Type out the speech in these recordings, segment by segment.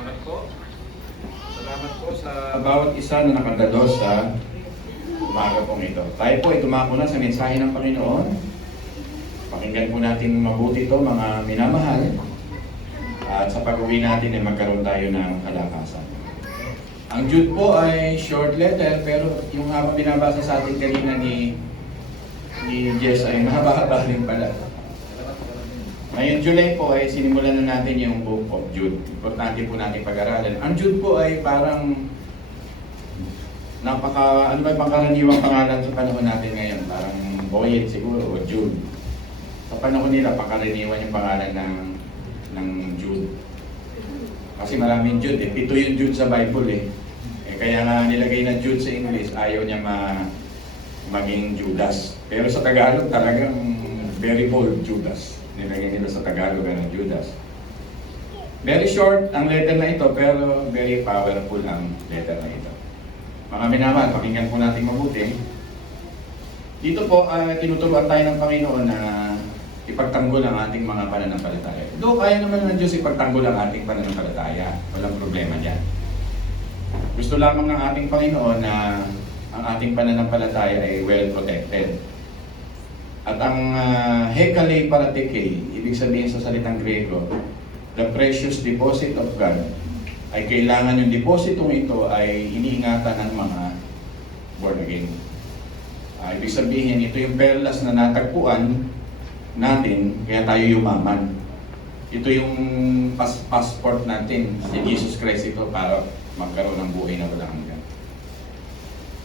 Salamat po. Salamat po sa bawat isa na nakadalo sa umaga pong ito. Tayo po ay dumako na sa mensahe ng Panginoon. Pakinggan po natin mabuti ito, mga minamahal. At sa pag-uwi natin ay magkaroon tayo ng kalakasan. Ang Jude po ay short letter, pero yung habang binabasa sa atin kanina ni Jess ay mahaba-haba rin pala. Ngayon July po ay sinimulan na natin yung book of Jude. Importante po natin pag-aralan. Ang Jude po ay parang ano ba yung pangkaraniwang pangalan sa panahon natin ngayon? Parang Boyet siguro o Jude. Sa panahon nila, pangkaraniwan yung pangalan ng Jude. Kasi maraming Jude eh. 7 yung Jude sa Bible eh. Kaya nga nilagay na Jude sa English, ayaw niya maging Judas. Pero sa Tagalog talagang very bold Judas. Nilagay nila sa Tagalog ng Judas. Very short ang letter na ito, pero very powerful ang letter na ito. Mga minamahal, pakinggan po natin mabuti. Dito po, tinuturuan tayo ng Panginoon na ipagtanggol ang ating mga pananampalataya. Doon kaya naman ng Diyos ipagtanggol ang ating pananampalataya. Walang problema dyan. Gusto lamang ng ating Panginoon na ang ating pananampalataya ay well protected. At ang hekale paratike, ibig sabihin sa salitang Grego, the precious deposit of God, ay kailangan yung depositong ito ay iniingatan ng mga born again. Ibig sabihin, ito yung perlas na natagpuan natin, kaya tayo yumaman. Ito yung passport natin, si Jesus Christ ito para magkaroon ng buhay na walang hanggan.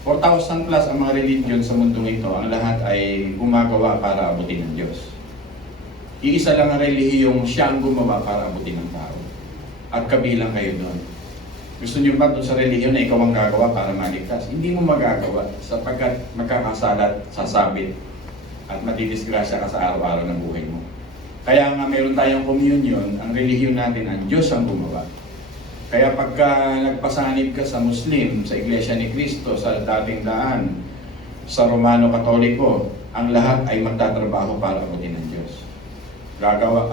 4,000 plus ang mga religion sa mundong ito, ang lahat ay gumagawa para abutin ng Diyos. Iisa lang ang relihiyong siya ang gumawa para abutin ng tao. At kabilang kayo doon. Gusto niyo ba doon sa relihiyon na ikaw ang gagawa para maligtas? Hindi mo magagawa sapagkat magkakasalat, sasabit, at madidisgrasya ka sa araw-araw ng buhay mo. Kaya nga meron tayong communion, ang relihiyon natin, ang Diyos ang gumawa. Kaya pagka nagpasanib ka sa Muslim, sa Iglesia ni Cristo, sa dating daan, sa Romano Katoliko, ang lahat ay magtatrabaho para abutin ng Diyos. Gagawa,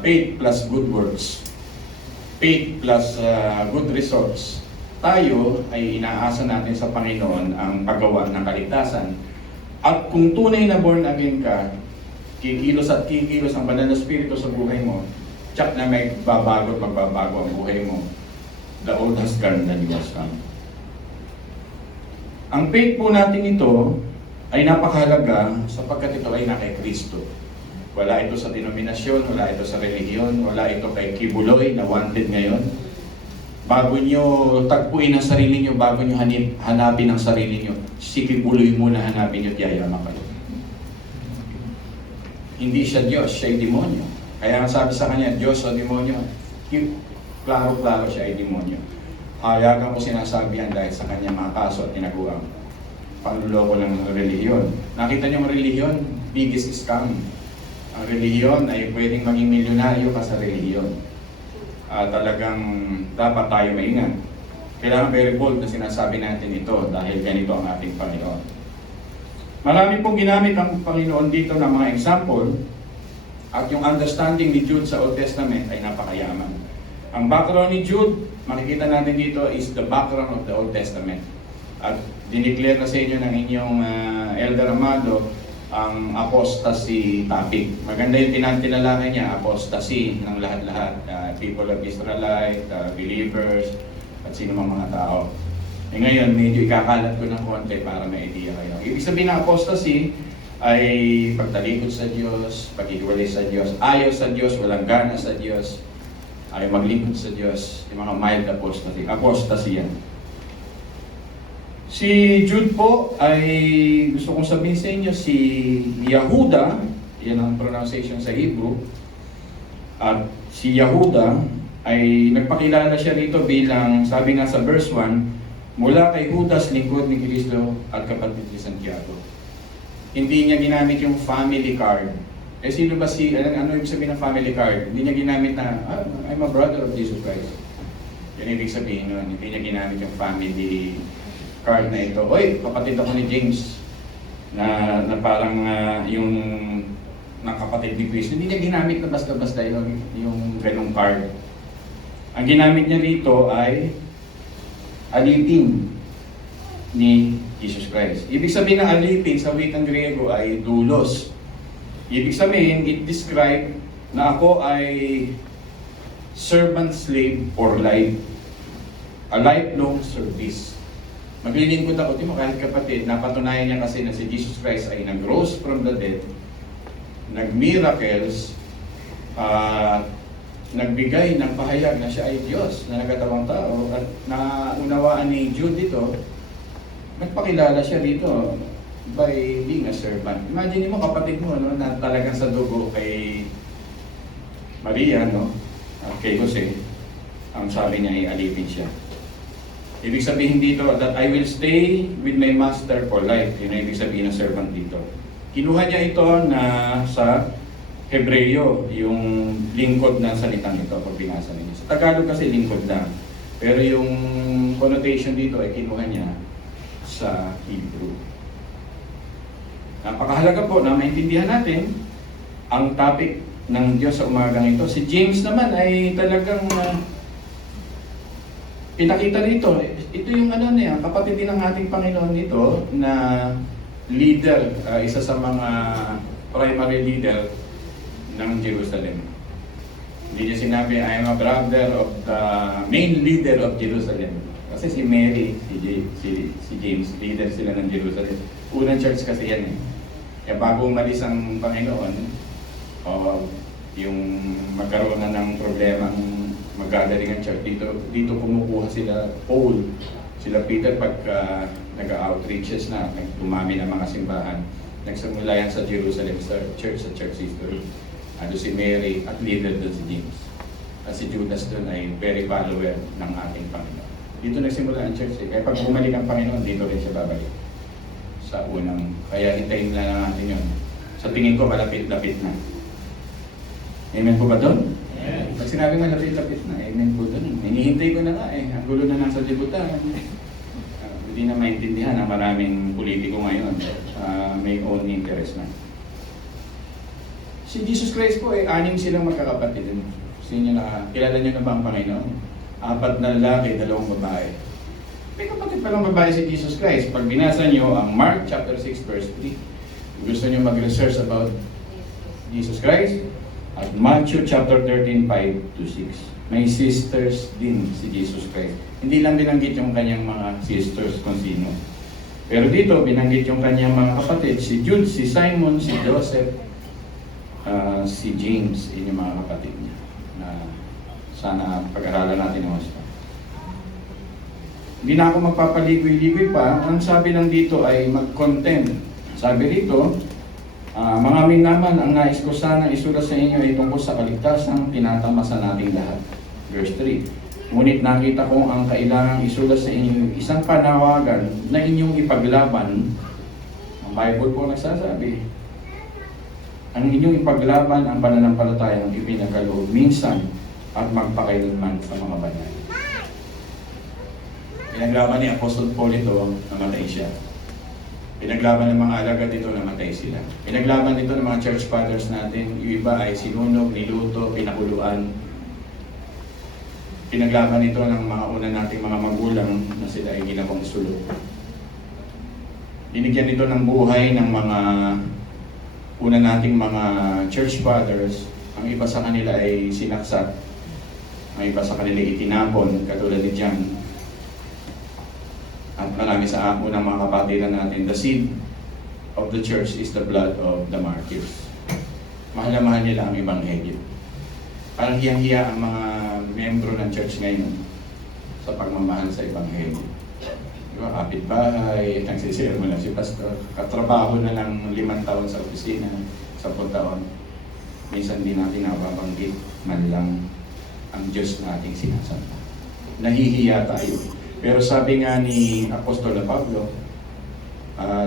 faith plus good works, faith plus good results. Tayo ay inaasa natin sa Panginoon ang paggawa ng kaligtasan. At kung tunay na born again ka, kikilos at kikilos ang banal na spirito sa buhay mo, tsak na may babago at magbabago ang buhay mo. The old has gone, the new has come. Ang faith po natin ito ay napakahalaga sapagkat ito ay na kay Kristo. Wala ito sa denominasyon, wala ito sa relihiyon, wala ito kay Kibuloy na wanted ngayon. Bago nyo tagpuin ang sarili nyo, bago nyo hanapin ang sarili nyo, si Kibuloy muna hanapin nyo at yayaman kayo. Hindi siya Diyos, siya ay demonyo. Kaya sabi sa kanya, Diyos o demonyo, klaro-klaro siya ay demonyo. Hayagan ko sinasabi yan dahil sa kanya mga kaso at tinaguang panluloko ng relihiyon. Nakita niyo ang relihiyon, biggest scam. Ang relihiyon ay pwedeng maging milyonaryo ka sa relihiyon. Talagang dapat tayo maingat. Kailangan very bold na sinasabi natin ito dahil ganito ang ating Panginoon. Marami pong ginamit ang Panginoon dito ng mga example at yung understanding ni Jude sa Old Testament ay napakayaman. Ang background ni Jude, makikita natin dito is the background of the Old Testament. At dineclare na sa inyo ng inyong Elder Amado ang apostasy topic. Maganda yung tinalakay niya, apostasy ng lahat-lahat. People of Israelite, believers, at sino mga tao. Ngayon, medyo ikakalat ko ng konti para may idea kayo. Ibig sabihin ng apostasy ay pagtalikod sa Diyos, paghihiwalay sa Diyos, ayaw sa Diyos, walang gana sa Diyos, ay maglingkod sa Diyos, yung mga mild apostasy. Apostasy yan. Si Jude po ay gusto kong sabihin sa inyo, si Yahuda, yan ang pronunciation sa Hebrew, at si Yahuda ay nagpakilala siya rito bilang, sabi nga sa verse 1, mula kay Judas, lingkod ni Cristo at kapatid ni Santiago. Hindi niya ginamit yung family card. Sino ba ano ibig sabihin ng family card? Hindi niya ginamit na, I'm a brother of Jesus Christ. Yan ibig sabihin nun. Hindi niya ginamit yung family card na ito. Oy, kapatid ako ni James. Na parang yung ng kapatid ni Chris. Hindi niya ginamit na basta-basta yung ganong card. Ang ginamit niya rito ay alipin ni Jesus Christ. Ibig sabihin ng alipin sa wikang Griego ay doulos. Ibig sabihin, it describe na ako ay servant slave for life. A lifelong service. Maglilingkod ako, di mo kahit kapatid, napatunayan niya kasi na si Jesus Christ ay nag-rose from the dead, nag-miracles, nagbigay ng pahayag na siya ay Diyos na nagkatawang tao, at naunawaan ni Jude dito, nagpakilala siya dito by being a servant. Imagine mo kapatid mo, no, na talagang sa dugo kay Maria, no, at kay Jose, ang sabi niya ay alipin siya. Ibig sabihin dito that I will stay with my master for life. Yun ang ibig sabihin ng servant dito. Kinuha niya ito na sa Hebreo, yung lingkod na salitang ito pag binasa ninyo. Sa Tagalog kasi lingkod lang. Pero yung connotation dito ay kinuha niya sa Hebrew. Napakahalaga po na maintindihan natin ang topic ng Diyos sa umagang ito. Si James naman ay talagang pinakita rito. Ito yung ano niya, kapatid din ng ating Panginoon dito na leader, isa sa mga primary leader ng Jerusalem. Hindi niya sinabi, I am a brother of the main leader of Jerusalem. Kasi si Mary, si James, leader sila ng Jerusalem. Unang church kasi yan eh. Kaya bago umalis ang Panginoon, yung magkaroon na ng problema mag-gathering ang church, dito kumukuha sila Paul, sila Peter pagka nag-outreaches na, dumami ng mga simbahan. Nagsimula yan sa Jerusalem, sa church history. Ano si Mary at leader doon si James. At si Judas doon ay very follower ng ating Panginoon. Dito nagsimula ang church eh. Kaya pag bumalik ang Panginoon, dito rin siya babalik. Sa unang, kaya hintayin na natin yun. Sa tingin ko, malapit-lapit na. Amen po ba doon? Amen. Pag sinabi malapit-lapit na, amen po doon. Hinihintay ko na nga eh. Ang gulo na nasa libutan. Hindi na maintindihan ang maraming politiko ngayon. May own interest na. Si Jesus Christ po, 6 silang magkakapatid. Kilala niyo na ba ang Panginoon? 4 na lalaki, 2 babae. May kapatid palang babae si Jesus Christ. Pag binasa niyo ang Mark chapter 6 verse 3, gusto niyo mag-research about Jesus Christ, at Matthew chapter 13, 5 to 6. May sisters din si Jesus Christ. Hindi lang binanggit yung kanyang mga sisters kung sino. Pero dito, binanggit yung kanyang mga kapatid, si Jude, si Simon, si Joseph, si James, yun yung mga kapatid niya. Na sana pag-aralan natin ang mas. Hindi na ako magpapaligoy-ligoy pa. Ang sabi lang dito ay mag-content. Sabi rito, mga amin naman, ang nais ko sana isulat sa inyo ay tungkol sa kaligtasan tinatamasa nating lahat. Verse 3. Ngunit nakita ko ang kailangang isulat sa inyo isang panawagan na inyong ipaglaban. Ang Bible po nagsasabi, ang inyong ipaglaban ang pananampalatayang ipinakaloob minsan at magpakailanman sa mga banal. Pinaglaban ni Apostol Paul ito, namatay siya. Pinaglaban ng mga alagad dito, namatay sila. Pinaglaban dito ng mga church fathers natin, yung iba ay sinunog, niluto, pinakuluan. Pinaglaban ito ng mga una nating mga magulang na sila ay ginawang sulok. Binigyan ito ng buhay ng mga una nating mga church fathers. Ang iba sa kanila ay sinaksak. Ang iba sa kanila ay itinapon, katulad ni John. At marami sa unang mga kapatiran natin, the seed of the church is the blood of the martyrs. Mahal na mahal nila ang Ebanghelyo. Parang hiyang-hiya ang mga membro ng church ngayon sa pagmamahal sa Ebanghelyo. Diba, kapitbahay, nagsisira mo na si pastor, katrabaho na lang 5 taon sa opisina, 10 taon. Minsan di natin nababanggit man lang ang Diyos na ating sinasamba. Nahihiya tayo. Pero sabi nga ni Apostol na Pablo,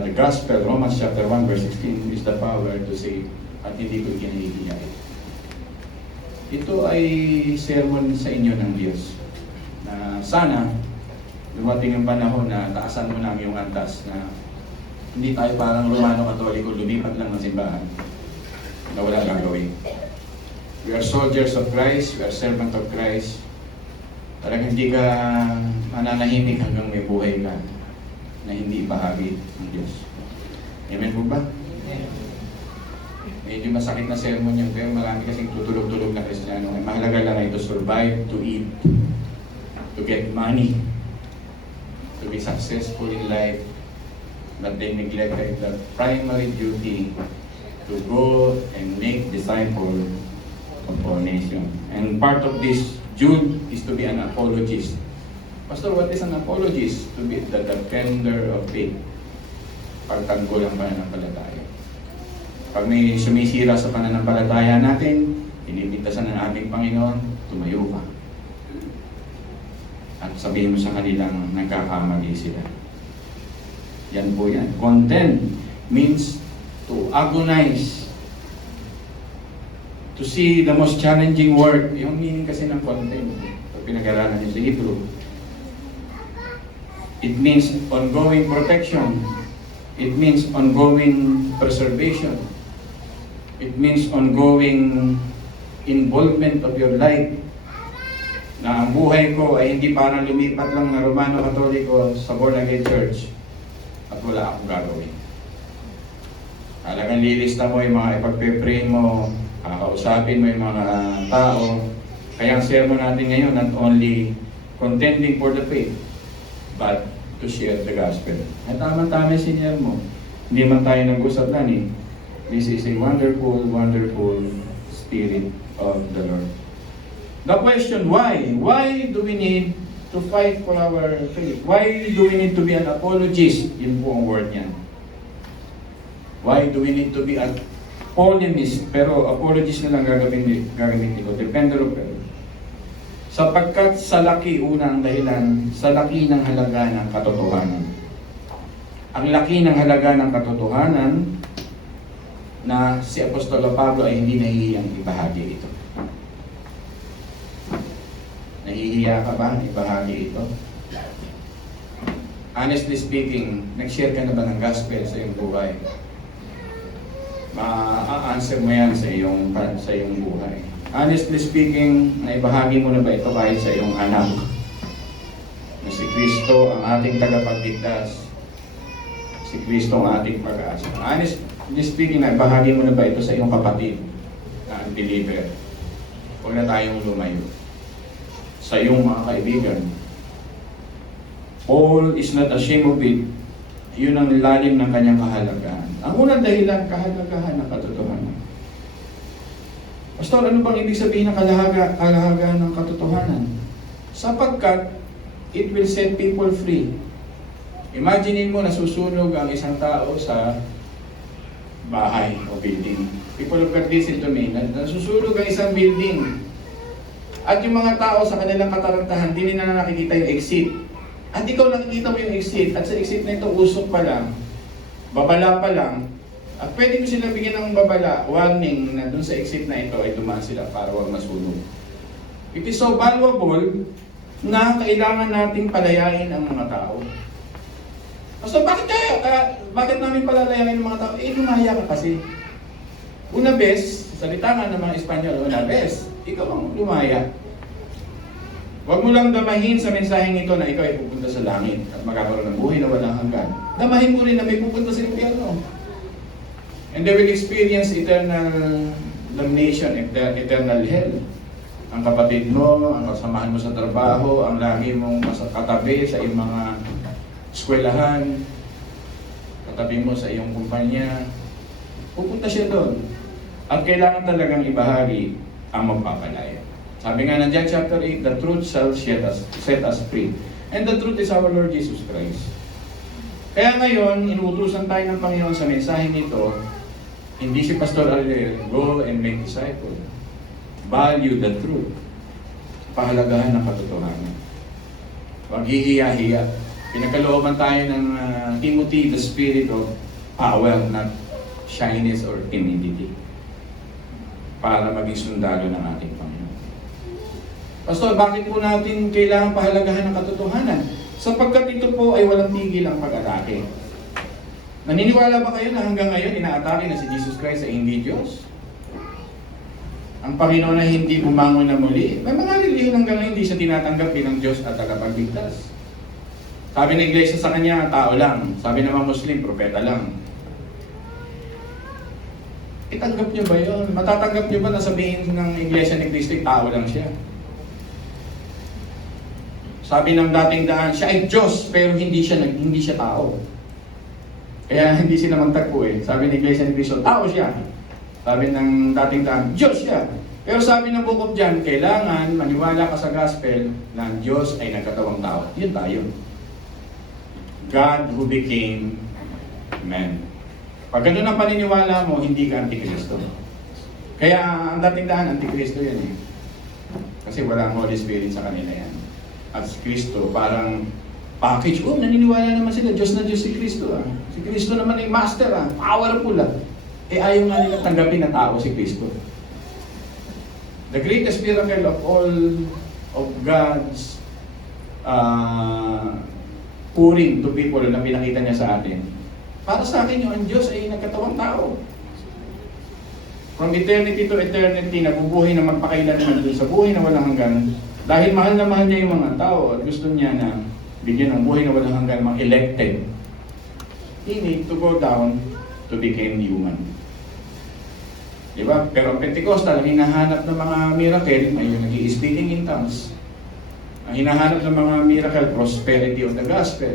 the Gospel, Romans chapter 1 verse 16, is the power to save, at hindi ko kinahihiya ito. Ito ay sermon sa inyo ng Diyos na sana dumating ang panahon na taasan mo lang yung antas na hindi tayo parang Romano-Katoliko, lumipat lang ng simbahan na wala gagawin. We are soldiers of Christ, we are servant of Christ, Talagang hindi ka mananahimik hanggang may buhay ka na hindi ibahagi ng Diyos. Amen po ba? Medyo masakit na sermon yun, pero marami kasing tutulog-tulog na Kristiyano. Ay mahalaga lang ay to survive, to eat, to get money, to be successful in life, but they neglected the primary duty to go and make disciples of all nations. And part of this Jude is to be an apologist. Pastor, what is an apologist? To be the defender of faith. Pagtanggol ang pananampalataya. Pag may sumisira sa pananampalataya natin, inibitasan ng ating Panginoon, tumayo ka. At sabihin mo sa kanilang nagkakamali sila. Yan po yan. Contend means to agonize, to see the most challenging word. Yung meaning kasi ng content, pinag-aralan niyo sa Hebrew. It means ongoing protection. It means ongoing preservation. It means ongoing involvement of your life. Na ang buhay ko ay hindi parang lumipat lang na Romano Katoliko sa Born Again Church at wala akong gagawin. Talagang lilista mo yung mga ipagpe-pray mo, kakausapin mo yung mga tao. Kaya ang sermon natin ngayon, not only contending for the faith, but to share the gospel. At tama-tama yung senior mo. Hindi man tayo nag-usap lang eh. This is a wonderful, wonderful Spirit of the Lord. The question, why? Why do we need to fight for our faith? Why do we need to be an apologist? Yun po ang word niya. Why do we need to be a polemist? Pero apologist na lang gagamitin ko. Defender of faith. Sapagkat sa laki, unang dahilan, sa laki ng halaga ng katotohanan. Ang laki ng halaga ng katotohanan na si Apostolo Pablo ay hindi nahihiyang ibahagi ito. Nahihiya ka ba ibahagi ito? Honestly speaking, nag-share ka na ba ng gospel sa iyong buhay? Ma-answer mo yan sa iyong buhay. Honestly speaking, naibahagi mo na ba ito kahit sa iyong anak? Na si Kristo ang ating tagapagligtas. Si Kristo ang ating pag-asa. Honestly speaking, naibahagi mo na ba ito sa iyong kapatid na unbeliever? Huwag na tayong lumayo. Sa iyong mga kaibigan. Paul is not ashamed of it. Yun ang lalim ng kanyang kahalagahan. Ang unang dahilan, kahalagahan ng katotohanan. Pastor, ano bang ibig sabihin ng kahalagahan ng katotohanan? Sapagkat it will set people free. Imaginein mo nasusunog ang isang tao sa bahay o building. People of God, listen to me. Nasusunog ang isang building. At yung mga tao sa kanilang katarantahan, hindi nila nakikita yung exit. At ikaw nakikita mo yung exit, at sa exit na ito, usok pa lang, babala pa lang, at pwede mo sila bigyan ng babala, warning na dun sa exit na ito ay dumaan sila para huwag masunog. It is so valuable na kailangan nating palayain ang mga tao. So bakit namin palalayain ang mga tao? Lumaya ka kasi. Una bes, salita nga ng mga Espanyol, una bes, ikaw ang lumaya. Huwag mo lang damahin sa mensaheng ito na ikaw ay pupunta sa langit at magkakaroon ng buhay na walang hanggan. Damahin mo rin na may pupunta sa impyerno. And they will experience eternal damnation, eternal hell. Ang kapatid mo, ang kasamahan mo sa trabaho, ang lagi mong katabi sa iyong mga eskwelahan, katabi mo sa iyong kumpanya, pupunta siya doon. At kailangan talagang ibahagi ang magpapalaya. Sabi nga ng John chapter 8, the truth shall set us free. And the truth is our Lord Jesus Christ. Kaya ngayon, inuutusan tayo ng Panginoon sa mensaheng ito, hindi si Pastor Ariel, go and make disciples. Value the truth. Pahalagahan ng katotohanan. Huwag hihiya-hiya. Pinagkalooban tayo ng Timothy, the spirit of power, not shyness or timidity. Para maging sundalo ng ating Panginoon. Pastor, bakit po natin kailangan pahalagahan ng katotohanan? Sapagkat ito po ay walang tigil ang pag-atake. Naniniwala ba kayo na hanggang ngayon inaatake na si Jesus Christ ay hindi Diyos? Ang Panginoon ay hindi bumangon na muli. May mga yun hanggang ngayon hindi siya tinatanggap bilang Diyos at tagapagligtas. Sabi ng iglesia sa kanya, tao lang. Sabi ng mga Muslim, propeta lang. Itanggap niyo ba yun? Matatanggap niyo ba na sabihin ng iglesia ni Cristo, tao lang siya? Sabi ng dating daan, siya ay Diyos, pero hindi siya tao. Kaya hindi sila magtagpo eh. Sabi ng iglesia ni Cristo, tao siya. Sabi ng dating daan, Diyos siya. Pero sabi ng Book of John, kailangan maniwala ka sa gospel na ang Diyos ay nagkatawang tao. Yun tayo. God who became man. Pag ganun ang paniniwala mo, hindi ka Antikristo. Kaya ang dating daan, Antikristo yan eh. Kasi walang Holy Spirit sa kanila yan. At si Kristo, parang package. Oh, naniniwala naman sila. Diyos na Diyos si Kristo. Ah. Si Kristo naman ay master. Ah. Powerful. Ah. Eh ayaw nga nila tanggapin na tao si Kristo. The greatest miracle of all of God's pouring to people na pinakita niya sa atin. Para sa akin yung ang Diyos ay nagkatawang tao. From eternity to eternity, nabubuhay na magpakailanman doon sa buhay na walang hanggan. Dahil mahal na mahal niya yung mga tao at gusto niya na bigyan ng buhay na walang hanggan mga elected. He need to go down to become human. Diba? Pero ang Pentecostal, ang hinahanap ng mga miracle ay yung nag-i-speaking in tongues. Ang hinahanap ng mga miracle, prosperity of the gospel.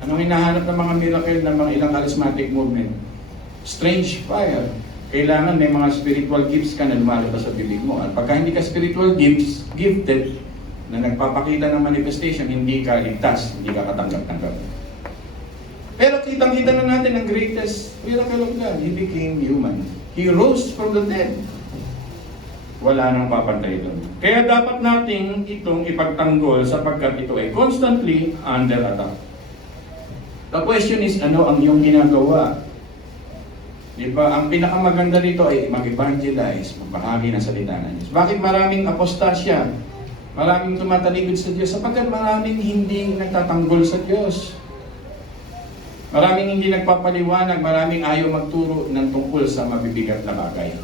Anong hinahanap ng mga miracle ng mga ilang charismatic movement? Strange fire. Kailangan may mga spiritual gifts ka na lumalabas sa bibig mo. At pagka hindi ka spiritual gifts, gifted, na nagpapakita ng manifestation, hindi ka ligtas, hindi ka katanggap-tanggap. Pero kitang-kita na natin ang greatest miracle of God. He became human. He rose from the dead. Wala nang papantay doon. Kaya dapat nating itong ipagtanggol sapagkat ito ay constantly under attack. The question is, ano ang iyong ginagawa? Diba? Ang pinakamaganda dito ay mag-evangelize, magbahagi ng salita ng Diyos. Bakit maraming apostasya? Maraming tumatalikod sa Diyos? Sapagkat maraming hindi nagtatanggol sa Diyos. Maraming hindi nagpapaliwanag, maraming ayaw magturo ng tungkol sa mabibigat na bagay.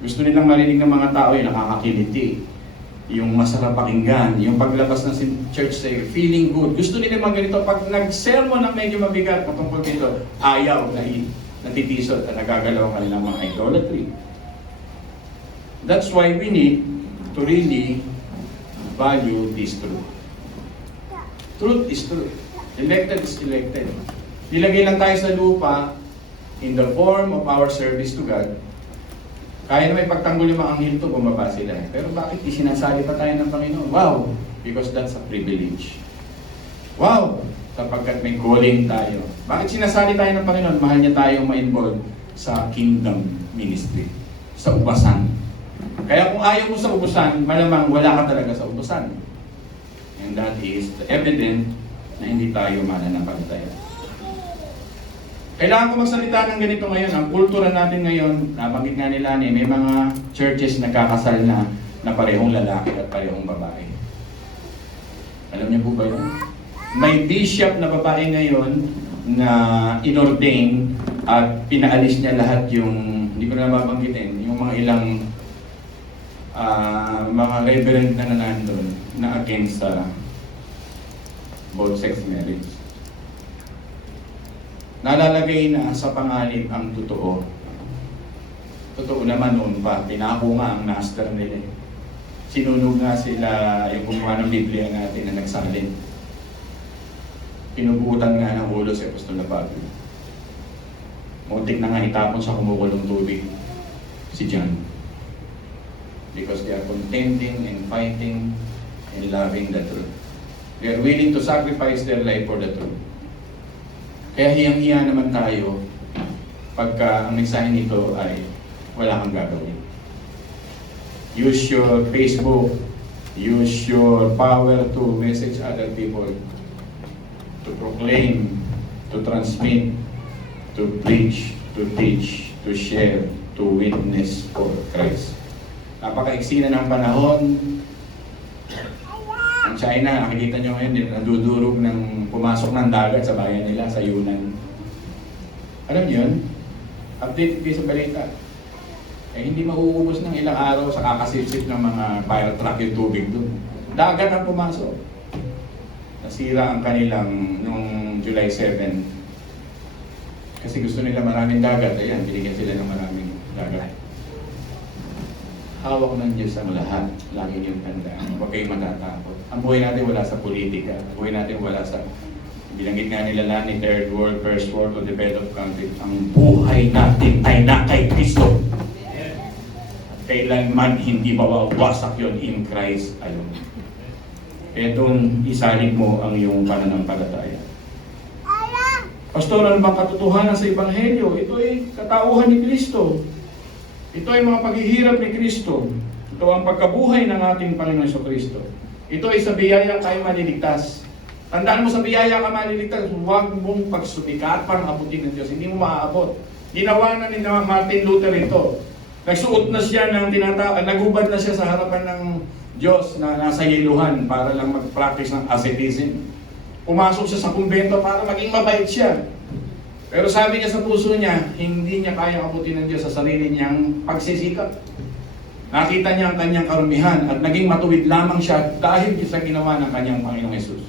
Gusto nilang marinig ng mga tao yung nakakakiliti, yung masarap pakinggan, yung paglabas ng church say, feeling good. Gusto nila mga ganito. Pag nag-sermon ng medyo mabigat patungkol dito, ayaw, natitisod at nagagalaw ang kanilang mga idolatry. That's why we need to really value this truth. Truth is truth. Elected is elected. Nilagay lang tayo sa lupa in the form of our service to God. Kaya na may pagtanggol yung mga anghel to, bumaba sila. Pero bakit isinasali pa tayo ng Panginoon? Wow! Because that's a privilege. Wow! Sapagkat may calling tayo. Bakit sinasali tayo ng Panginoon? Mahal niya tayong ma-involve sa kingdom ministry. Sa ubasan. Kaya kung ayaw mo sa ubusan, malamang wala ka talaga sa ubusan. And that is the evidence na hindi tayo mananampalataya. Kailangan ko magsalita ng ganito ngayon. Ang kultura natin ngayon, nabanggit nga nila may mga churches nagkakasal na parehong lalaki at parehong babae. Alam niyo po ba yun? May bishop na babae ngayon na inordain at pinaalis niya lahat yung, hindi ko na mabanggitin, yung mga ilang mga reverend na nandun na against both sex marriage. Nalalagay na sa panganib ang totoo. Totoo naman noon pa, pinako nga ang master nila. Sinunog nga sila yung gumawa ng Biblia natin na nagsalin. Pinugutan nga ng ulo si Apostol Pablo. Muntik na nga itapon sa kumukulong tubig si John. Because they are contending and fighting and loving the truth. They are willing to sacrifice their life for the truth. Kaya hiyang-hiya naman tayo pagka ang mensahe nito ay wala kang gagawin. Use your Facebook, use your power to message other people, to proclaim, to transmit, to preach, to teach, to share, to witness for Christ. Napaka-iksi na ng panahon. Ang China, nakikita nyo ngayon, nadudurog ng pumasok ng dagat sa bayan nila, sa Yunnan. Alam nyo yun? Update kayo sa balita. Eh hindi mauubos ng ilang araw sa kakasipsip ng mga fire truck yung tubig doon. Dagat ang pumasok. Nasira ang kanilang nung July 7. Kasi gusto nila maraming dagat. Ayan, binigyan sila ng maraming dagat. Hawak ng Diyos ang lahat. Lagi niyong tandaan. Huwag kayong matatakot. Ang buhay natin wala sa politika. Ang buhay natin wala sa... Binanggit nga nila na ni third world, first world, o developed country. Ang buhay natin ay na kay Kristo. At kailanman hindi mawawasak yon in Christ alone. Kaya doon isalig mo ang iyong pananampalataya. Pastor, ano bang katotohanan sa Ebanghelyo? Ito ay katauhan ni Kristo. Ito ay mga paghihirap ni Kristo. Ito ang pagkabuhay ng ating Panginoon Kristo. Ito ay sa biyaya kayo maliligtas. Tandaan mo sa biyaya ka maliligtas, huwag mong pagsubikat para abutin ng Diyos. Hindi mo maaabot. Ginawa na ni Martin Luther ito. Nagsuot na siya ng nagubad na siya sa harapan ng Diyos na nasa yeluhan para lang mag-practice ng asceticism. Pumasok siya sa kumbento para maging mabait siya. Pero sabi niya sa puso niya, hindi niya kayang abutin ng Diyos sa sarili niyang pagsisikap. Nakita niya ang kanyang karumihan at naging matuwid lamang siya dahil sa ginawa ng kanyang Panginoong Yesus.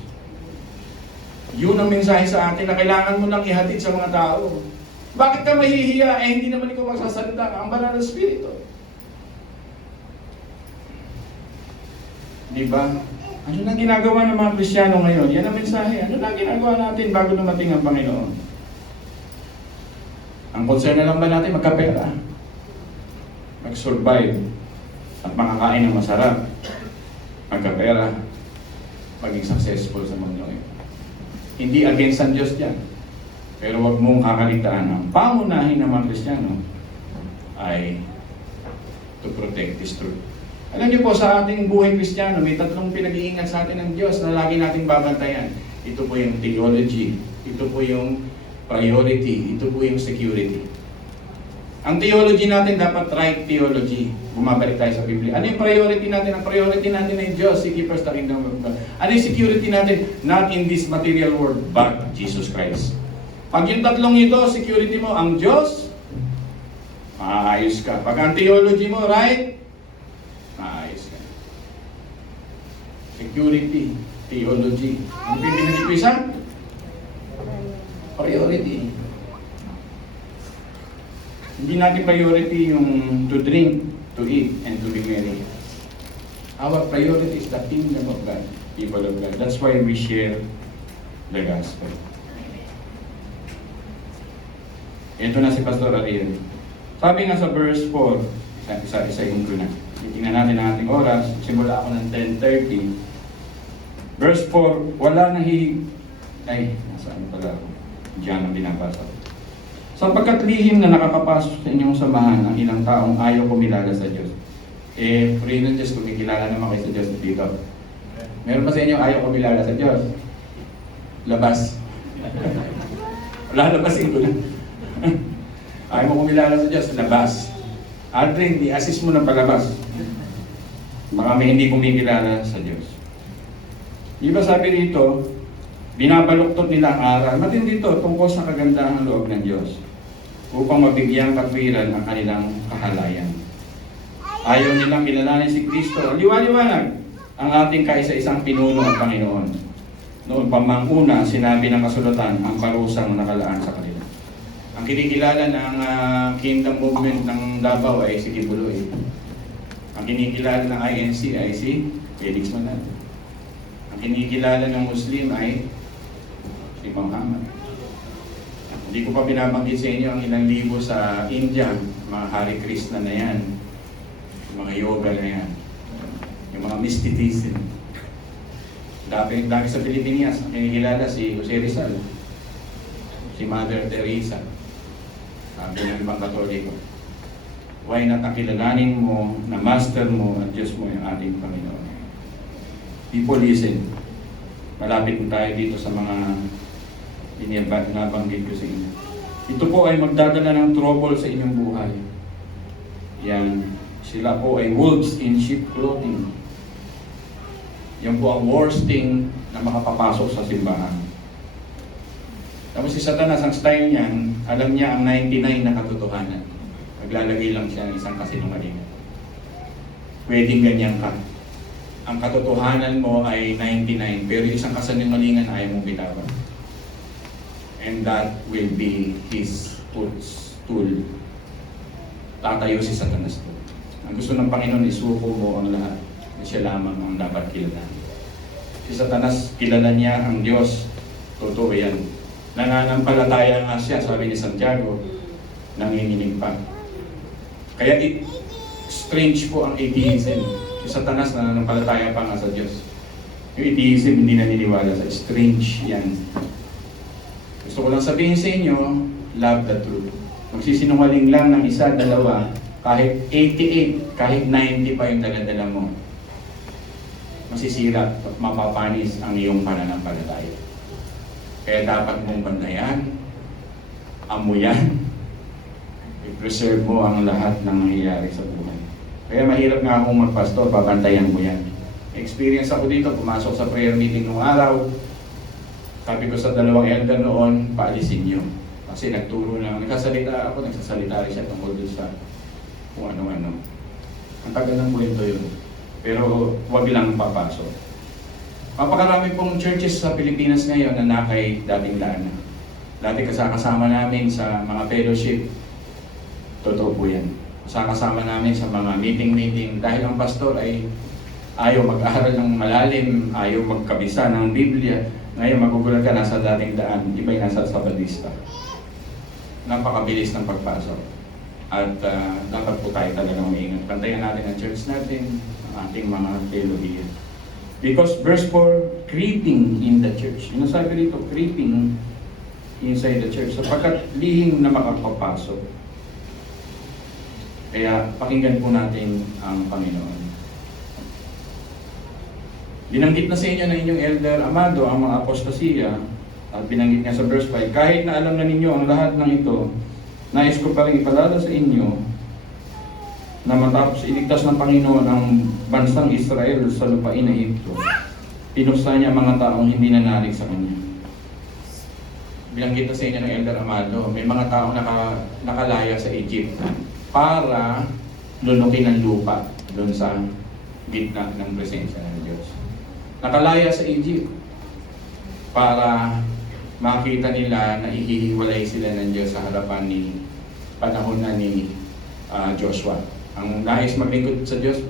Yun ang mensahe sa atin na kailangan mo lang ihatid sa mga tao. Bakit ka mahihiya? Eh hindi naman ikaw magsasalita. Ang banal na Espiritu. Diba? Ano na ginagawa ng mga Kristiyano ngayon? Yan ang mensahe. Ano na ginagawa natin bago dumating ang Panginoon? Ang concern na lang ba natin magkapera? Mag-survive at makakain ng masarap. Magkapera. Maging successful sa mundo ngayon. Hindi against ang Diyos dyan. Pero wag mong kakalitaan ang pangunahin ng mga Kristiyano ay to protect this truth. Alam niyo po, sa ating buhay Kristiyano, may tatlong pinag-iingat sa atin ng Diyos na lagi nating babantayan. Ito po yung theology, ito po yung priority, ito po yung security. Ang theology natin dapat right theology. Bumabalik tayo sa Biblia. Ano yung priority natin? Ang priority natin ay Diyos. Seek ye first the kingdom of God. Ano yung security natin? Not in this material world, but Jesus Christ. Pag yung tatlong ito, security mo, ang Diyos, maayos ka. Pag ang theology mo, right, maayos ka. Security, theology. Ang pinag-ibig ko isa? Priority. Hindi natin priority yung to drink, to eat, and to be merry. Our priority is the kingdom of God, people of God. That's why we share the gospel. Ito na si Pastor Ariel. Sabi nga sa verse 4, isa-isahin ko na. Titingnan natin ang ating oras. Simula ako ng 10:30. Verse 4, wala nang nasaan pala ako? Diyan ang binabasa ko. Sapagkat lihim na nakakapasok sa inyong samahan ang ilang taong ayaw kumilala sa Diyos. Pray ng Diyos, kumikilala naman kayo sa Diyos dito. Meron ba sa inyo ayaw kumilala sa Diyos? Labas. Wala, labasin ko lang. Ayaw mo kumilala sa Diyos, labas. Aldrin, i-assist mo ng palabas. Baka may hindi kumikilala sa Diyos. Di ba sabi rito, binabaluktot nila ang aral. Matindi ito tungkol sa kagandahan ng loob ng Diyos upang mabigyang katwiran ang kanilang kahalayan. Ayaw nilang kilalanin si Kristo. Liwa-liwanag ang ating kaisa-isang pinuno at Panginoon. Noon pa mang una, sinabi ng kasulatan ang parusang nakalaan sa kanila. Ang kinikilala ng Kingdom Movement ng Davao ay si Kibuloy. Ang kinikilala ng INC ay si Felix Manal. Ang kinikilala ng Muslim ay si Muhammad. Hindi ko pa binabanggit sa inyo ang ilang libo sa India, mga Hare Krishna na yan, mga yoga na yan, yung mga mysticism. Dami sa Pilipinas, ang kinikilala si Jose Rizal, si Mother Teresa, sabi ng ibang Katoliko. Why not ang kilalanin mo na master mo at Diyos mo yung ating Panginoon? People listen. Malapit tayo dito sa mga nabanggit ko sa inyo. Ito po ay magdadala ng trouble sa inyong buhay. Yan, sila po ay wolves in sheep clothing. Yan po ang worst thing na makapapasok sa simbahan. Tapos si Satanas, ang style niyan, alam niya ang 99 na katotohanan. Naglalagay lang siya ng isang kasinungalingan. Pwedeng ganyan ka. Ang katotohanan mo ay 99, pero isang kasinungalingan ayaw mong bitawan. And that will be his tool. Tatayo si Satanas to. Ang gusto ng Panginoon, isuko mo ang lahat na siya lamang ang dapat kilalanin. Si Satanas, kilala niya ang Diyos. Totoo yan. Nananampalataya nga siya, sabi ni Santiago, nanginginig pa. Kaya strange po ang atheism. Si Satanas nananampalataya pa nga sa Diyos. Yung atheism hindi naniniwala sa strange yan. Gusto ko lang sabihin sa inyo, love the truth. Magsisinungaling lang ng isa, dalawa, kahit 88, kahit 90 pa yung daladala mo, masisira at mapapanis ang iyong pananampalataya. Kaya dapat mong bandayan, amuyan, i-preserve mo ang lahat ng nangyayari sa buhay. Kaya mahirap nga akong magpastor, babantayan mo yan. Experience ako dito, pumasok sa prayer meeting nung araw, sabi ko sa dalawang elder noon, paalisin niyo. Kasi nagturo na, nagsasalita rin siya tungkol sa kung ano-ano. Ang tagal ng kwento yun. Pero wag lang papasok. Mapakarami pong churches sa Pilipinas ngayon na nakay dating daan. Dati kasama namin sa mga fellowship. Totoo po yan. Kasama namin sa mga meeting dahil ang pastor ay ayaw mag-aaral ng malalim, ayaw magkabisa ng Biblia. Ngayon magugulat ka, nasa dating daan, iba'y nasa Sabadista. Napakabilis ng pagpasok. At dapat po tayo talagang maingat. Bantayan natin ang church natin, ang ating mga teologiya. Because verse 4, creeping in the church. Yung sabi dito, creeping inside the church. Sapagkat lihim na makapapasok. Kaya pakinggan po natin ang Panginoon. Binanggit na sa inyo na inyong elder Amado ang mga apostasiya. At binanggit niya sa verse 5, kahit na alam na ninyo ang lahat ng ito, nais ko pa rin ipalala sa inyo na matapos iligtas ng Panginoon ang bansang Israel sa lupain na ito, pinusta niya mga taong hindi nanalig sa Kanya. Binanggit na sa inyo ng Elder Amado, may mga taong nakalaya sa Egypt para lunukin ang lupa doon sa gitna ng presensya ng Diyos. Nakalaya sa Egypt para makita nila na ihihiwalay sila ng Diyos sa harapan ni panahon na ni Joshua. Ang nais maglingkod sa Diyos,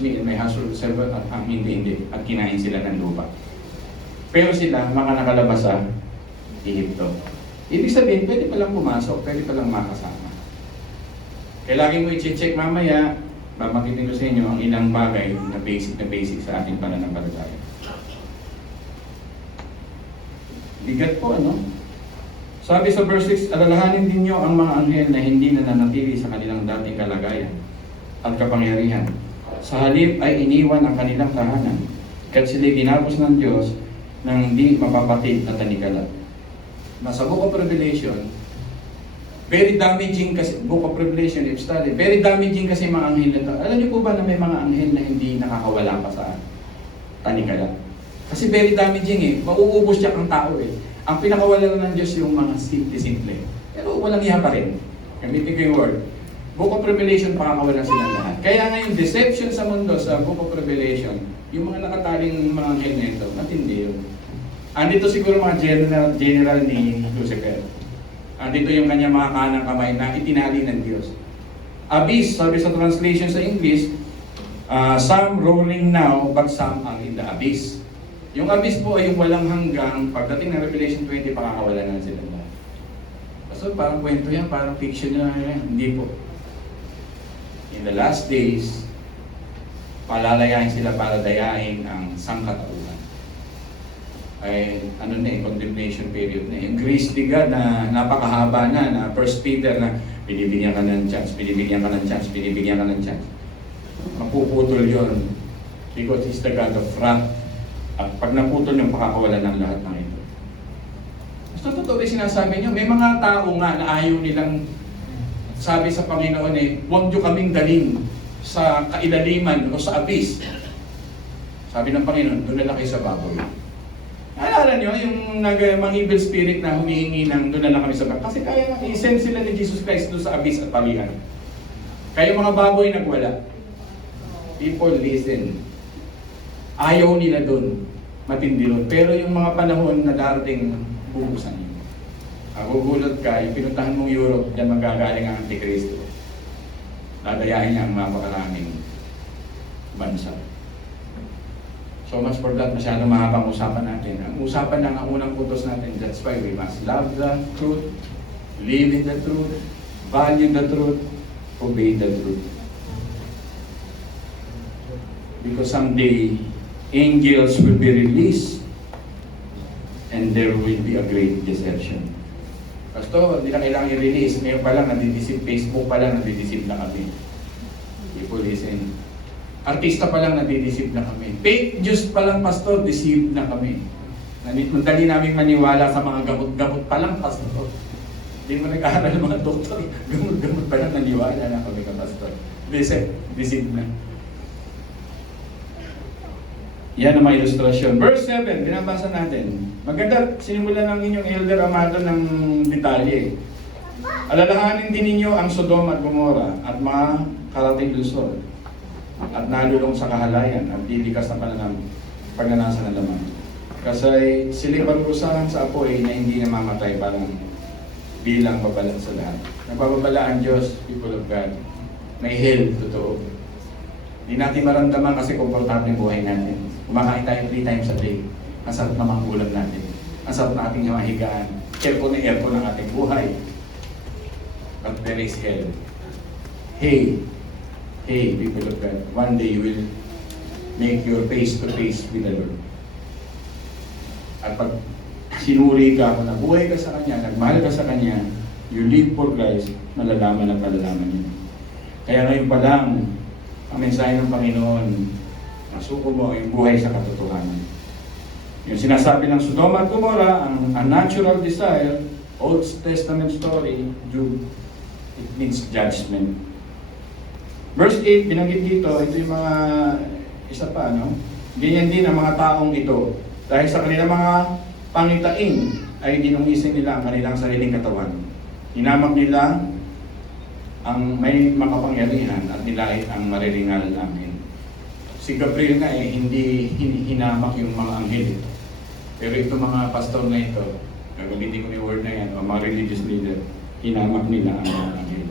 me and my household will serve, at ang hindi. At kinain sila ng lupa. Pero sila, mga nakalabas sa Egypto. Ibig sabihin, pwede palang pumasok, pwede palang makasama. Kaya lagi mo i-check mamaya, babakitin ko sa inyo ang ilang bagay na basic sa ating pananampalataya. Bigat po, ano? Sabi sa verse 6, alalahanin din nyo ang mga anghel na hindi nananatili sa kanilang dating kalagayan at kapangyarihan. Sa halip ay iniwan ang kanilang tahanan, kaya't sila'y ginapos ng Diyos ng hindi mapapatid na tanikala. Nasa Book of Revelation, very damaging kasi, Book of Revelation, if study, very damaging kasi mga anghel na ito. Alam niyo po ba na may mga anghel na hindi nakakawala pa sa tanikala? Kasi very damaging eh, mauubos siya ang tao eh. Ang pinakawala ng Diyos yung mga simple. Pero walang iya pa rin. Gamitin ko yung word. Book of Revelation, pakakawalan silang lahat. Kaya ngayon, deception sa mundo sa Book of Revelation, yung mga nakataling mga anghel nito, matindi yun. Andito siguro mga general ni Lucifer. Andito yung kanya mga kanang kamay na itinali ng Diyos. Abyss, sabi sa translation sa English, some rolling now, but some are in the abyss. Yung abyss po ay yung walang hanggang, pagdating ng Revelation 20, pakakawala na sila. So parang kwento yan, parang fiction na yan. Hindi po. In the last days, palalayain sila para dayain ang sangkatauhan. Ay, ano na condemnation period na yung grace to God na napakahaba na 1 Peter na binibigyan ka ng chance, mapuputol yun because He's the God of wrath. At pag naputol yung pakakawalan ng lahat ng ito. Mas totoo rin sinasabi nyo, may mga tao nga na ayaw nilang sabi sa Panginoon huwag nyo kaming dalhin sa kailaliman o sa abyss. Sabi ng Panginoon, doon na lang kayo sa baboy. Naalala nyo, yung mga evil spirit na humihingi ng doon na lang kami sa baboy. Kasi kaya nga, i-send sila ni Jesus Christ doon sa abyss at palihan. Kayo mga baboy nagwala. People listen. Ayaw nila doon. Matindi doon. Pero yung mga panahon na darating, bubusan yun. Gugulat ka, yung pinuntahan mong Europe, diyan magagaling ang Antikristo. Dadayahin niya ang mapakaraming bansa. So much for that, masyadong mahabang usapan natin. Ang usapan ng ang unang utos natin, that's why we must love the truth, live in the truth, value the truth, obey the truth. Because someday, angels will be released and there will be a great deception. Pastor, hindi na kailangan i-release. Ngayon pa lang, nadidisip. Facebook pa lang, nadidisip na kami. People listen. Artista pa lang, nadidisip na kami. Fake news pa lang, Pastor, deceive na kami. Nandali namin maniwala sa mga gamot-gamot pa lang, Pastor. Hindi mo nag-aaral ng mga doktor. Gamot-gamot pa lang, naniwala na kami ka, Pastor. Deceive na. Yan ang mga ilustrasyon. Verse 7, binabasa natin. Maganda, sinimulan ng inyong Elder Amado ng detalye. Alalahanin din ninyo ang Sodom at Gomora at mga karating Luzon at nalulong sa kahalayan at dilikas na pagnanasa ng laman. Kasi sila parusahan sa apoy na hindi namamatay parang bilang babala sa lahat. Nagbababala ang Diyos, people of God. May hell, totoo. Hindi natin maramdaman kasi komportable yung buhay natin. Kumakain tayo 3 times a day. Ang sarap na mga ulam natin. Ang sarap na ating mga higaan. Aircon na aircon ang ating buhay. But there is hell. Hey, people of God, one day you will make your face to face with the Lord. At pag sinuri ka, kung nabuhay ka sa Kanya, nagmahal ka sa Kanya, you live for Christ, malalaman at malalaman niyo. Kaya ngayon pa lang, ang mensahe ng Panginoon, masuko mo yung buhay sa katotohanan. Yung sinasabi ng Sodom at Gomora, ang unnatural desire, Old Testament story, Jude, it means judgment. Verse 8, binanggit dito, ito yung mga, isa pa, no? Ganyan din ang mga taong ito. Dahil sa kanilang mga pangitain, ay dinungisin nila ang kanilang sariling katawan. Hinamak nila ang may makapangyarihan at nilait ang mariringal namin. Si Gabriel nga hindi hinamak yung mga anghel. Pero itong mga pastor na ito, gagamitin ko yung word na yan, o mga religious leader, hinamak nila ang mga anghel.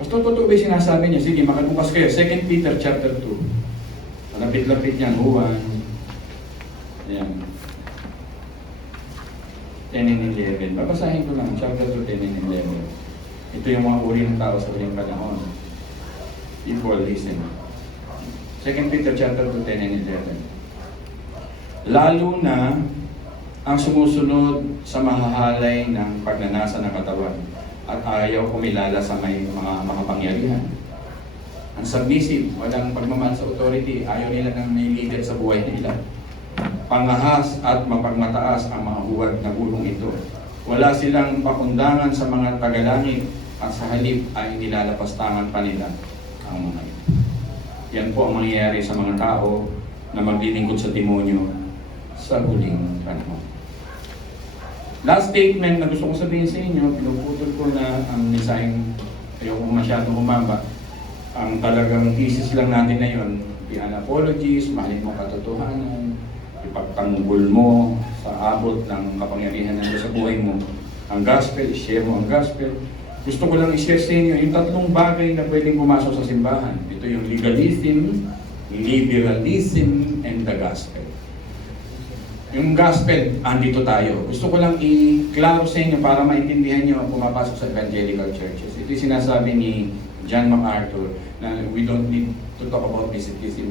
Pastor, totoo ba sinasabi niya? Sige, makabukas kayo. 2 Peter chapter 2. Malapit-lapit yan, Juan. Ayan. 10 and 11. Babasahin ko lang, chapter 2, 10 and 11. Ito yung mga uri ng tao sa huling panahon. People listen. 2 Peter chapter 2, 10 and 11. Lalo na ang sumusunod sa mahahalay ng pagnanasa ng katawan at ayaw kumilala sa may mga makapangyarihan. Ang submissive, walang pagmamahal sa authority, ayaw nila ng may leader sa buhay nila. Pangahas at mapagmataas ang mga huwad na gulong ito. Wala silang pakundangan sa mga tagalangit at sa halip ay nilalapastangan pa nila ang mga ito. Yan po ang mangyayari sa mga tao na maglilingkod sa demonyo sa huling panahon. Last statement na gusto kong sabihin sa inyo, pinuputol ko na ang mensaheng ayoko masyadong humaba. Ang talagang thesis lang natin na yun, the apologies, mahalin mo katotohanan, ipagtanggol mo sa abot ng kapangyarihan ng Diyos sa buhay mo. Ang gospel, i-share mo ang gospel. Gusto ko lang i-share sa inyo yung 3 bagay na pwedeng pumasok sa simbahan. Ito yung legalism, liberalism, and the gospel. Yung gospel, andito tayo. Gusto ko lang i-klaro sa inyo para maintindihan nyo ang pumapasok sa evangelical churches. Ito yung sinasabi ni John MacArthur na we don't need to talk about mysticism.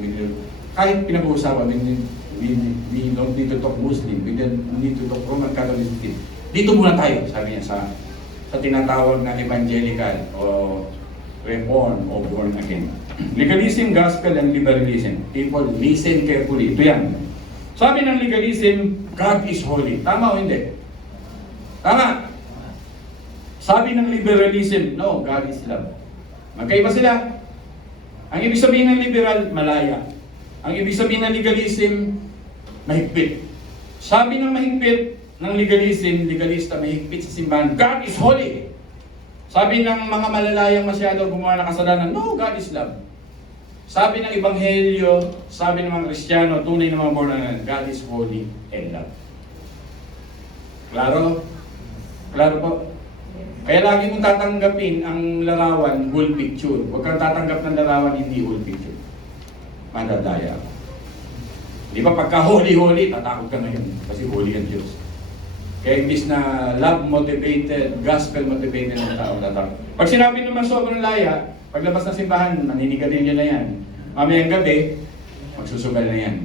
Kahit pinag-uusapan, we don't need to talk Muslim, we don't need to talk Roman Catholicism. Dito muna tayo, sabi niya, sa tinatawag na evangelical o reform o born again. Legalism, gospel, and liberalism. People, listen carefully. Ito yan. Sabi ng legalism, God is holy. Tama o hindi? Tama. Sabi ng liberalism, no, God is love. Magkaiba sila. Ang ibig sabihin ng liberal, malaya. Ang ibig sabihin ng legalism, mahigpit. Sabi ng mahigpit ng legalism, legalista, mahigpit sa simbahan, God is holy. Sabi ng mga malalayang masyado gumawa ng kasalanan, no, God is love. Sabi ng Ebanghelyo, sabi ng mga Kristiyano, tunay ng mga born again, God is holy and love. Klaro? Klaro po? Kaya lagi mong tatanggapin ang larawan, whole picture. Huwag kang tatanggap ng larawan, hindi whole picture. Madadaya ako. Di ba pagka holy, tatakot ka ngayon kasi holy ang Diyos. Kaya imbis na love-motivated, gospel-motivated ng tao, tatakot. Pag sinabi naman sobrang laya, paglabas ng simbahan, maninigarilyo na yan. Mamayang gabi, magsusugal na yan.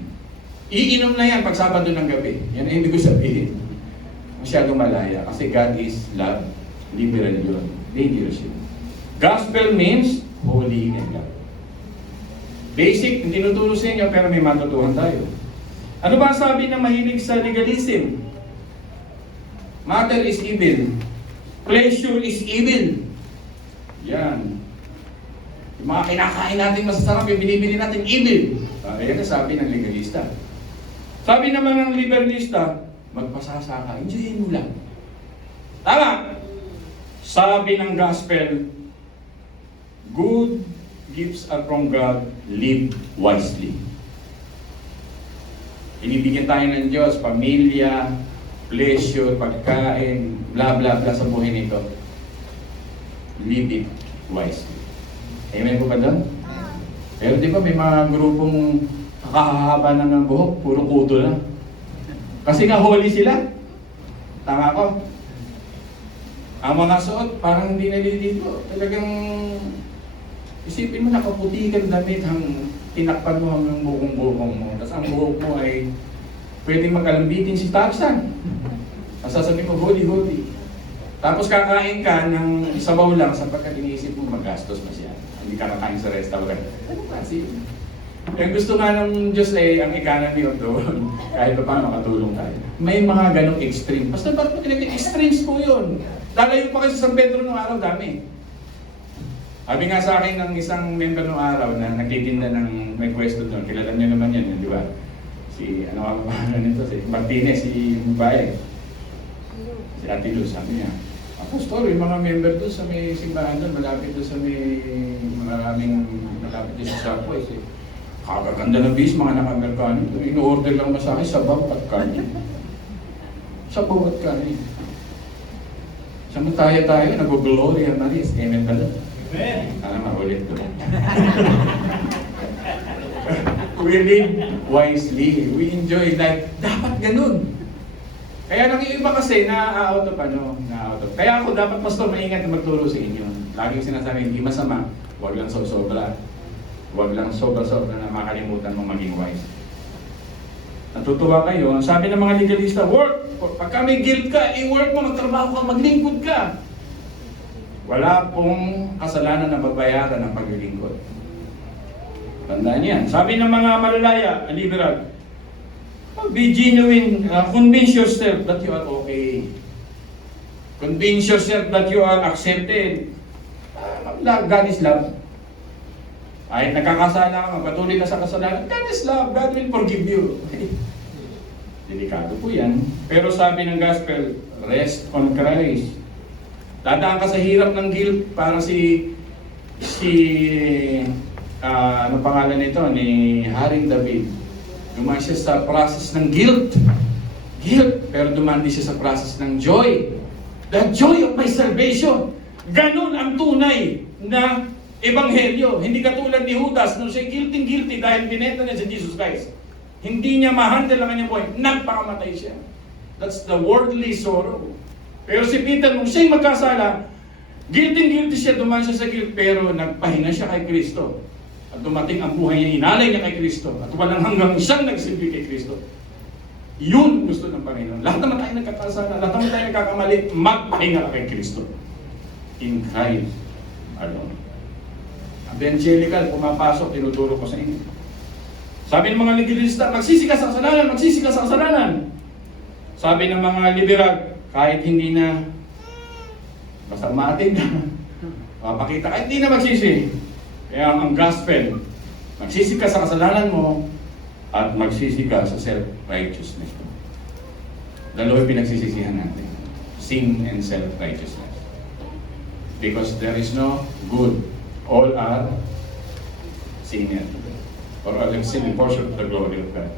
Iinom na yan pag Sabado ng gabi. Yan ang ibig ko sabihin. Masyadong malaya kasi God is love. Liberal yun. Dangerous yun. Gospel means holy and love. Basic, hindi tinuturo sa inyo pero may matutuhan tayo. Ano ba sabi ng mahilig sa legalism? Matter is evil. Pleasure is evil. Yan. Yung mga kinakain natin masasarap, yung binibili natin evil. Yan ang sabi ng legalista. Sabi naman ng liberalista, magpasasa ka, enjoyin mo lang. Tama! Sabi ng gospel, good gifts are from God, live wisely. Inibigyan tayo ng Diyos, pamilya, pleasure, pagkain, bla bla bla sa buhay nito. Live it wisely. Amen po ba doon? Pero di ba may mga grupong nakahahaba na ng buhok, puro kuto lang. Kasi nga holy sila. Tama ko. Ang mga suot, parang hindi nalilito. Talagang isipin mo, nakaputi kang damit, tinakpan mo hanggang bukong-bukong mo. Tapos ang buhok mo ay pwedeng mag-alambitin si Tarzan. Sasabihin mo, holy. Tapos kakain ka ng sabaw lang sapagkat iniisip mo, magastos masyado. Hindi ka kakain sa restaurant. Ano kasi yun? Yung gusto nga ng Diyos ang economy of the world. Kahit pa paano makatulong tayo. May mga ganong extreme. Basta ba't mo extremes po yun? Lalayo pa kayo sa San Pedro ng araw, dami. Sabi nga sa akin ng isang member ng araw na nagtitinda ng may pwesto doon. Kilala niyo naman yan, di ba? Si, ano ang pangalan nito? Si Martinez, si Mbaye. Si Ate Luz, sabi niya. Apostol, yung mga member doon sa may simbahan doon, malapit doon sa may maraming malapit doon sa Subway. Kakaganda na bis, mga nakamerkano. Ino-order lang ba sa akin, sabaw at kanin. Sabaw at kanin. Samantaya tayo, nag-gloria Maria. Amen ba doon? Amen! Sana maulit doon. We live wisely. We enjoy life. Dapat ganun. Kaya nang yung iba kasi na-out of na-out of. Kaya ako dapat, pastor, maingat na magturo sa inyo. Lagi yung sinasabi, hindi masama. Huwag lang sobra. Huwag lang sobra-sobra na makalimutan mong maging wise. Natutuwa kayo. Sabi ng mga legalista, work! Pagka may guilt ka, i-work mo, magtrabaho ka, maglingkod ka. Wala pong kasalanan na babayaran ng paglilingkod. Tandaan yan. Sabi ng mga malalaya, liberal, be genuine, convince yourself that you are okay. Convince yourself that you are accepted. God is love. Kahit nagkakasala ka, magpatuloy ka sa kasalanan, God is love, God will forgive you. Delikado po yan. Pero sabi ng gospel, rest on Christ. Dadaan ka sa hirap ng guilt para ano pangalan nito, ni Haring David. Dumaan siya sa process ng guilt. Pero dumaan din siya sa process ng joy. The joy of my salvation. Ganun ang tunay na ebanghelyo. Hindi katulad ni Judas, nung siya guilty dahil binenta niya si Jesus Christ. Hindi niya ma-handle ang kanyang buhay. Nagpakamatay siya. That's the worldly sorrow. Pero si Peter, nung siya'y magkasala, guilty siya, dumaan siya sa guilt, pero nagpahinga siya kay Kristo. At dumating ang buhay niya, inalay niya kay Kristo. At walang hanggang siyang nagsilbi kay Kristo. Yun gusto ng Panginoon. Lahat naman tayo nagkakasala, lahat naman tayo nagkakamali, magpahinga kay Kristo. In Christ alone. Evangelical, pumapasok, tinuturo ko sa inyo. Sabi ng mga legalista, magsisi ka sa kasalanan. Sabi ng mga liberal, kahit hindi na, basta maatin na, mapakita, kahit hindi na magsisi. Kaya ang gospel, magsisi ka sa kasalanan mo, at magsisi ka sa self-righteousness mo. Dalawa pinagsisisihan natin. Sin and self-righteousness. Because there is no good. All are sinners. Or all have sinned and fall short of the glory of God.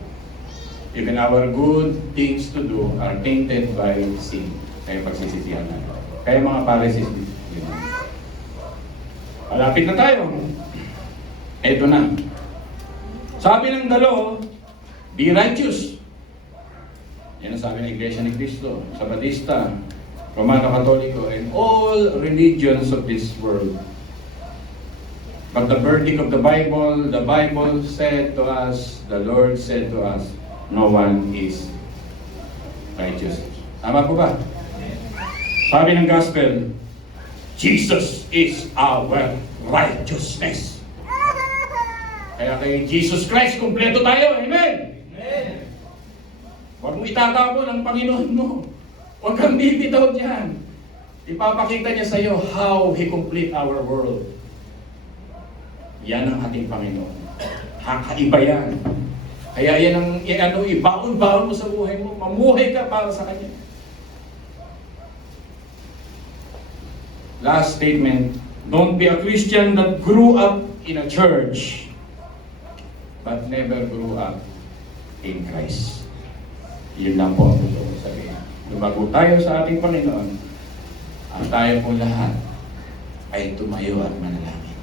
Even our good things to do are tainted by sin. Kaya pagsisisihan natin. Kaya mga Pharisees, malapit na tayo. Eto na. Sabi ng dalo, be righteous. Yan ang sabi ng Iglesia ni Cristo, sa Batista, Romano Katoliko, and all religions of this world. But the verdict of the Bible said to us, the Lord said to us, no one is righteous. Tama po ba? Sabi ng Gospel, Jesus is our righteousness. Kaya kay Jesus Christ, kumpleto tayo. Amen? Amen. Huwag mo itatapon ang Panginoon mo. Huwag kang bibitaw dyan. Ipapakita niya sa iyo how He complete our world. Yan ang ating Panginoon. Kakaiba yan. Kaya yan ang ibaon-baon mo sa buhay mo. Mamuhay ka para sa Kanya. Last statement, don't be a Christian that grew up in a church but never grew up in Christ. Yun lang po ang gusto ko sabihin. Lumago tayo sa ating Panginoon at tayo po lahat ay tumayo at manalangin.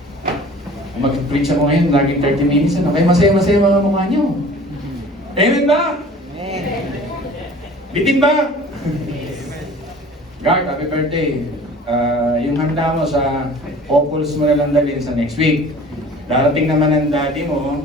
Kung mag-preach ako ngayon, laging 30 minutes, ano? Kaya masaya-masaya mga mukha nyo. Amen ba? Amen. Bitin ba? Gart, happy birthday. Yung handa mo sa Populs mo na lang dalhin sa next week. Darating naman ang daddy mo,